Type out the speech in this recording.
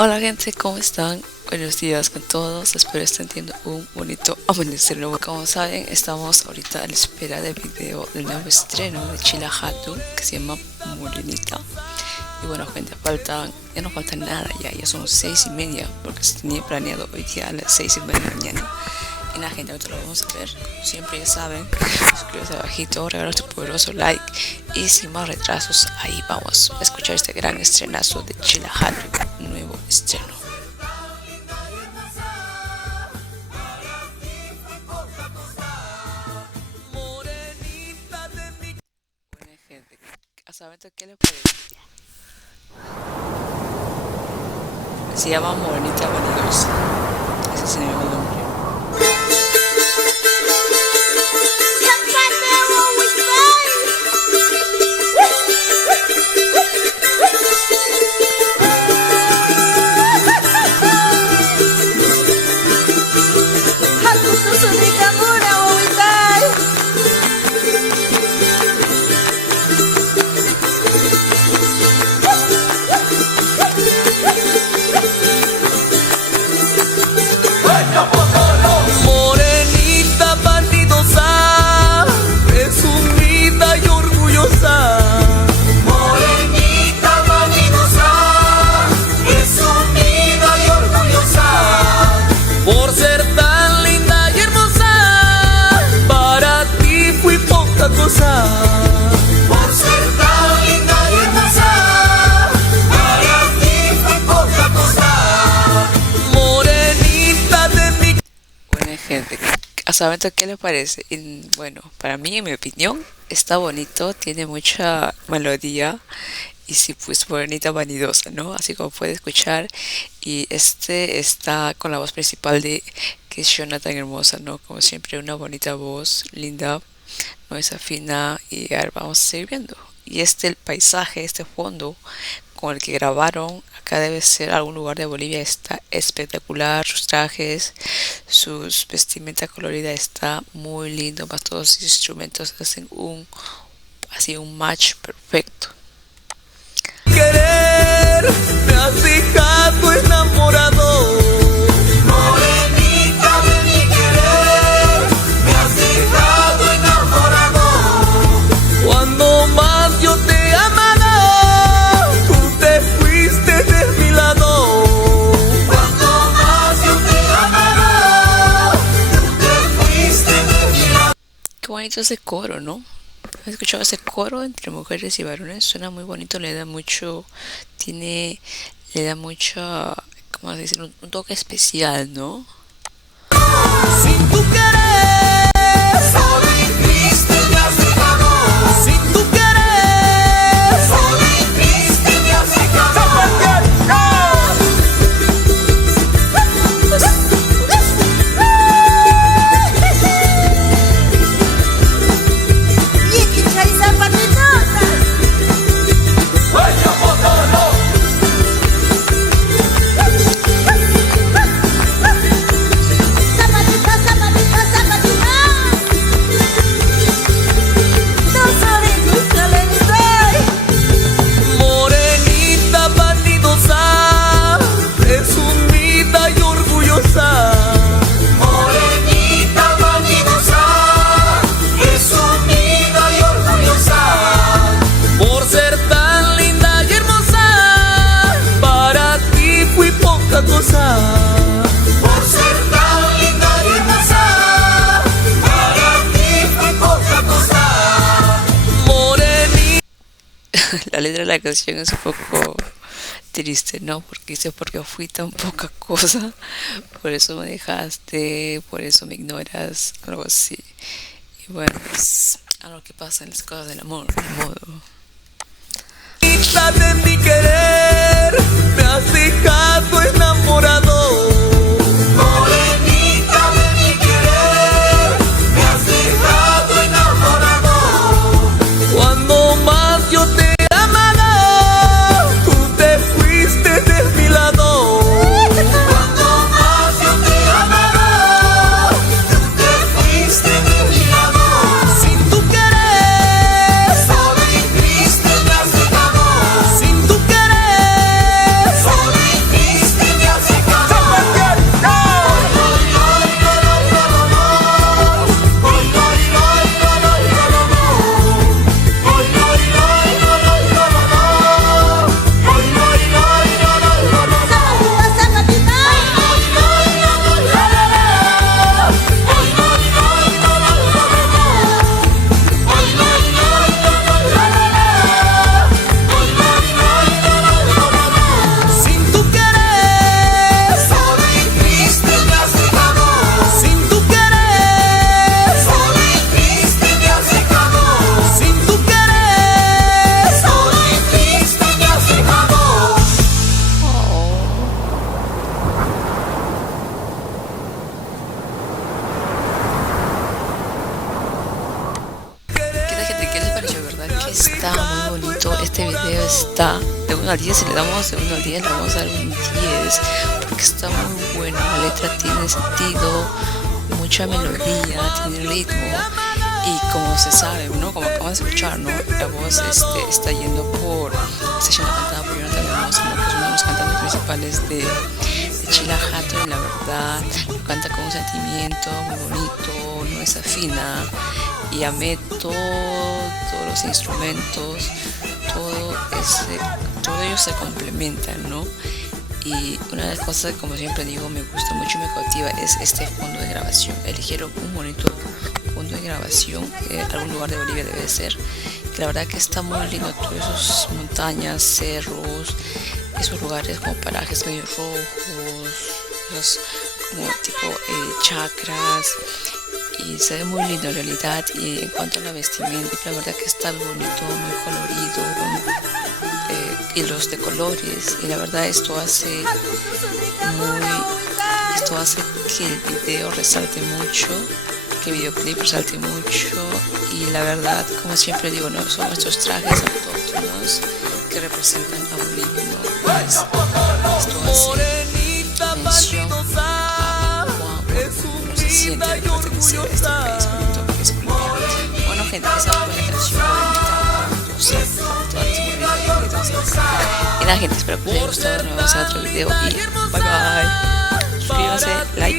Hola gente, ¿cómo están? Buenos días con todos, espero estén teniendo un bonito amanecer nuevo. Como saben, estamos ahorita a la espera del video del nuevo estreno de Chila Hatu que se llama Morenita. Y bueno gente, ya no falta nada, ya son 6:30 porque se tenía planeado hoy día a las 6:30 de la mañana. Y la gente, ahorita lo vamos a ver, como siempre ya saben, suscríbete abajito, regala tu poderoso like y sin más retrasos, ahí vamos a escuchar este gran estrenazo de Chila Hatu, nuevo estreno. Bueno gente, ¿a saber qué les parece? Se llama Morenita Vanidosa, ese es el nombre. Morenita vanidosa, presumida y orgullosa. Morenita vanidosa, presumida y orgullosa. Por ser tan linda y hermosa, para ti fui poca cosa. Por ser tan linda y hermosa, para ti fui poca cosa. Morenita de mi... Bueno gente, ¿a saber qué les parece? Y bueno, para mí, en mi opinión, está bonito, tiene mucha melodía y sí, pues Morenita Vanidosa, ¿no? Así como puede escuchar. Y este está con la voz principal de que es Jonathan Hermosa, ¿no? Como siempre, una bonita voz, linda, no desafina y ahora vamos a seguir viendo. Y el paisaje, este fondo con el que grabaron, acá debe ser algún lugar de Bolivia, está espectacular, sus trajes, sus vestimenta colorida está muy lindo, más todos los instrumentos hacen un match perfecto. Querer, me has dejado enamorado. Morenita de mi querer, me has dejado enamorado. Cuando más yo te amaba, tú te fuiste de mi lado. Cuando más yo te amaba, tú te fuiste de mi lado. Qué bonito ese coro, ¿no? ¿Has escuchado ese coro entre mujeres y varones? Suena muy bonito, le da mucho, ¿cómo decir? Un toque especial, ¿no? Sin tu querer, solo y triste me has dejado. Sin tu querer, solo y triste me has dejado. Morenita vanidosa, presumida y orgullosa. Morenita vanidosa, presumida y orgullosa. Por ser tan linda y hermosa, para ti fui poca cosa. Por ser tan linda y hermosa, para ti fui poca cosa. Morenita. La letra de la canción es un poco triste, ¿no? Porque dice, porque fui tan poca cosa, por eso me dejaste, por eso me ignoras, algo así. Y bueno, es algo que pasa en las cosas del amor, de modo. De mi querer, me has dejado enamorado. Morenita de mi querer, me has dejado enamorado. Cuando más yo te amaba, tú te fuiste de mi lado. Cuando más yo te amaba, tú te fuiste de mi lado. Sin tu querer, solo y triste me has dejado. Sin tu querer, solo y triste está muy bonito. Este video está de 1 al 10. Si le damos de 1 al 10, le vamos a dar un 10 porque está muy bueno. La letra tiene sentido, mucha melodía, tiene ritmo. Y como se sabe, ¿no? Como acabamos de escuchar, ¿no? La voz está yendo está siendo cantada por Jonathan Hermoso, ¿no? Que es uno de los cantantes principales de Chila Hato, y la verdad lo canta con un sentimiento muy bonito, no desafina, y amé todos los instrumentos, todo ellos se complementan, ¿no? Y una de las cosas que, como siempre digo, me gusta mucho y me cautiva es este fondo de grabación. Eligieron un bonito fondo de grabación, algún lugar de Bolivia debe ser, que la verdad que está muy lindo, todas esas montañas, cerros, esos lugares como parajes medio rojos, esos como tipo chakras, y se ve muy lindo en realidad. Y en cuanto a la vestimenta, la verdad que está muy bonito, muy colorido, hilos de colores, y la verdad esto hace que el video resalte mucho, que el videoclip resalte mucho, y la verdad, como siempre digo, no son nuestros trajes autóctonos que representan a Bolivia, ¿no? Pues, esto hace mención a cómo se siente de pertenecer a este país bonito que es Bolivia. Bueno, gente, esa fue la canción bonita, no sé, todas las bonitas. Y nada, gente, espero que les haya gustado. Nos vemos en otro video y bye bye. Suscríbanse, like.